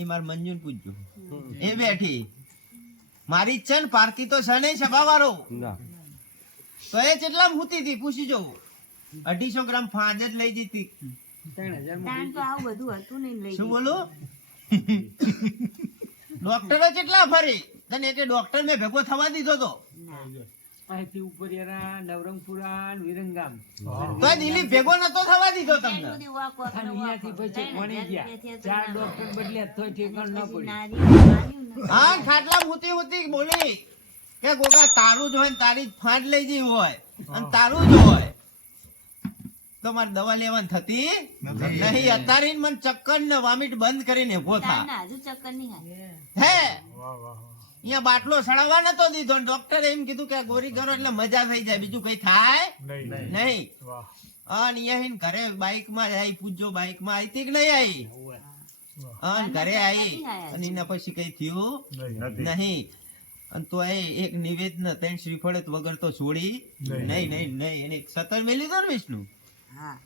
એ માર મંજુન પૂછજો. એ બેઠી. મારી ઈચ્છા ને પારકી તો છે નહીં સભા વાળો તો એ કેટલા મૂતી હતી પૂછી જવું અઢીસો ગ્રામ ફાંજ જ લઈ જતી. શું બોલું? ડોક્ટરો કેટલા ફરી? તને એક ડોક્ટર મેં ભેગો થવા દીધો તો. ના. ઉપર ઉપરિયાના નવરંગપુરા વિરંગામ. તો દિલીપ ભેગો નતો થવા દીધો તમને. અહીંયાથી પછી ભણી ગયા. ચાર ડોક્ટર બદલ્યા તો ઠેકાણ ન પડ્યું. હા ખાટલા મૂતી મૂતી બોલી કે ગોગા તારું જ હોય ને તારી જ ફાંડ લઈ જઈ હોય. અને તારું જ હોય. તો મારે દવા લેવાની થતી નહીં અત્યારે મને ચક્કર ને વોમિટ બંધ કરીને ઊભો થા. હજુ ચક્કર નહીં હે. અહીંયા બાટલો સડાવવા નતો દીધો ડોક્ટરે એમ કીધું કે ગોરી કરો એટલે મજા થઈ જાય બીજું કઈ થાય નહીં અને અહીંયા ઘરે બાઈકમાં આવી પૂજો બાઈકમાં આવી હતી કે નહીં આવી અને ઘરે આવી અને એના પછી કઈ થયું? નહીં અને તો એ એક નિવેદન ત્રણ શ્રીફળ વગર તો છોડી. નહીં નહીં નહીં. એને સતર મેલી દો ને વિષ્ણુ? હા